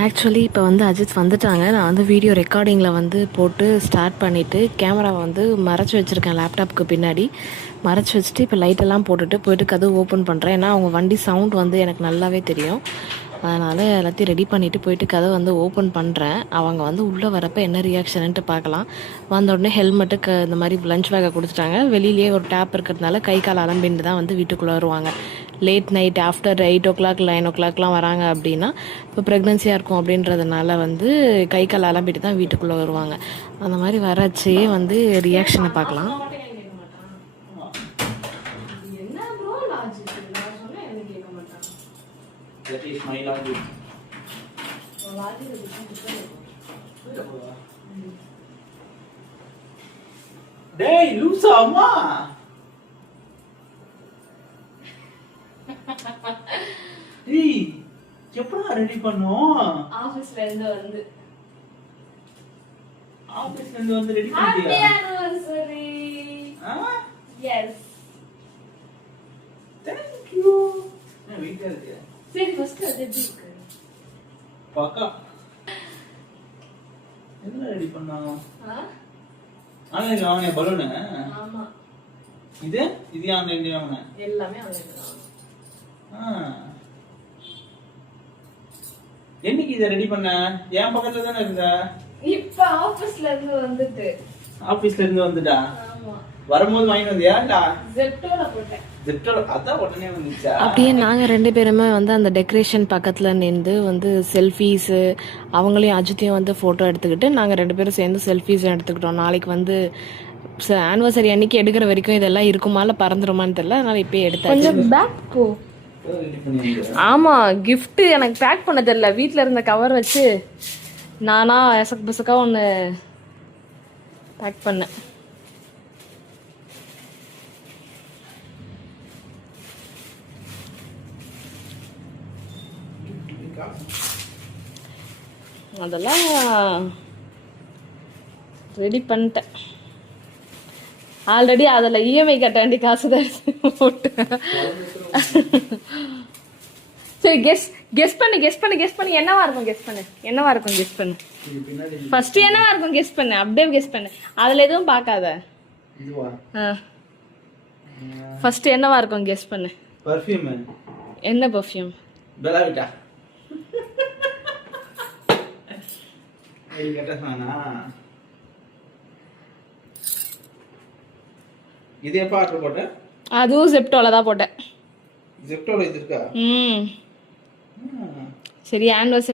Actually இப்போ வந்து அஜித் வந்துட்டாங்க. நான் வந்து வீடியோ ரெக்கார்டிங்கில் வந்து போட்டு ஸ்டார்ட் பண்ணிவிட்டு கேமராவை வந்து மறைச்சி வச்சுருக்கேன் லேப்டாப்புக்கு பின்னாடி. மறைச்சி வச்சுட்டு இப்போ லைட்டெல்லாம் போட்டுட்டு போயிட்டு கதவு ஓப்பன் பண்ணுறேன். ஏன்னா அவங்க வண்டி சவுண்ட் வந்து எனக்கு நல்லாவே தெரியும். அதனால் எல்லாத்தையும் ரெடி பண்ணிவிட்டு போயிட்டு கதவை வந்து ஓப்பன் பண்ணுறேன். அவங்க வந்து உள்ளே வரப்போ என்ன ரியாக்ஷனுன்ட்டு பார்க்கலாம். வந்த உடனே ஹெல்மெட்டு இந்த மாதிரி லஞ்ச் பேக்கை கொடுத்துட்டாங்க. வெளியிலேயே ஒரு டேப் இருக்கிறதுனால கை கால் அலம்பிட்டு தான் வந்து வீட்டுக்குள்ளே வருவாங்க. லேட் நைட் ஆஃப்டர் 8 o'clock 9 o'clockலாம் வராங்க அப்படின்னா, இப்போ ப்ரெக்னென்சியாக இருக்கும் அப்படின்றதுனால வந்து கை கால் அலம்பிட்டு தான் வீட்டுக்குள்ளே வருவாங்க. அந்த மாதிரி வரச்சே வந்து ரியாக்ஷனை பார்க்கலாம். டேய் லூசா அம்மா டேய் எப்படா ரெடி பண்ணோம் ஆபீஸ்ல இருந்து வந்து ரெடி பண்ணிட்டியா happy anniversary yes thank you நான் வெயிட்டா இருக்கு சரி ஃபர்ஸ்ட் அது எப்படி இருக்கு பாக்கா என்ன ரெடி பண்ணோம் ஆன்லைன்ல வாங்குன பலூன் ஆமா இது ஆன்லைன்ல வாங்குன எல்லாமே ஆன்லைன்ல என்னைக்கு இத ரெடி பண்ண என் பக்கத்துல தானே இருந்த இப்ப ஆபீஸ்ல இருந்து வந்துட்டா ஆமா வரும்போது வாங்கிட்டு வந்தியாடா ஜெப்டோல போட்டேன் அதான் உடனே வந்துச்சா அப்படியே நாங்கள் 2 பேருமே வந்து அந்த டெக்கரேஷன் பக்கத்தில் நின்று வந்து செல்ஃபீஸு அவங்களையும் அஜித்தையும் வந்து ஃபோட்டோ எடுத்துக்கிட்டு நாங்கள் 2 பேரும் சேர்ந்து செல்ஃபீஸும் எடுத்துக்கிட்டோம். நாளைக்கு வந்து ஆனிவர்சரி அன்னைக்கு எடுக்கிற வரைக்கும் இதெல்லாம் இருக்குமால பறந்துருமான்னு தெரியல. அதனால இப்பயே எடுத்தேன். கொஞ்சம் பேக் போ. ஆமாம், கிஃப்ட்டு எனக்கு பேக் பண்ண தெரியல. வீட்டில் இருந்த கவர் வச்சு நானா எசக்கு பசக்கா ஒன்று பேக் பண்ணேன். அதெல்லாம் ரெடி பண்ணிட்டேன் ஆல்ரெடி. அதில் இஎம்ஐ கட்ட வேண்டிய காசு தான் போட்டு. சரி கெஸ் பண்ணு என்னவா இருக்கும் ஃபர்ஸ்ட் என்னவா இருக்கும் கெஸ் பண்ணு. அப்படியே கெஸ் பண்ணு, அதில் எதுவும் பார்க்காத. ஃபர்ஸ்ட் என்னவா இருக்கும் கெஸ் பண்ணு. பர்ஃப்யூம். என்ன பர்ஃப்யூம்? பெலாவிட்டா. இது கேட்டா இது எப்ப ஆர்டர் போட்ட? அதுவும் ஜெப்டோல தான் போட்டேன். ஜெப்டோல இது இருக்கா? சரி ஆனிவர்சரி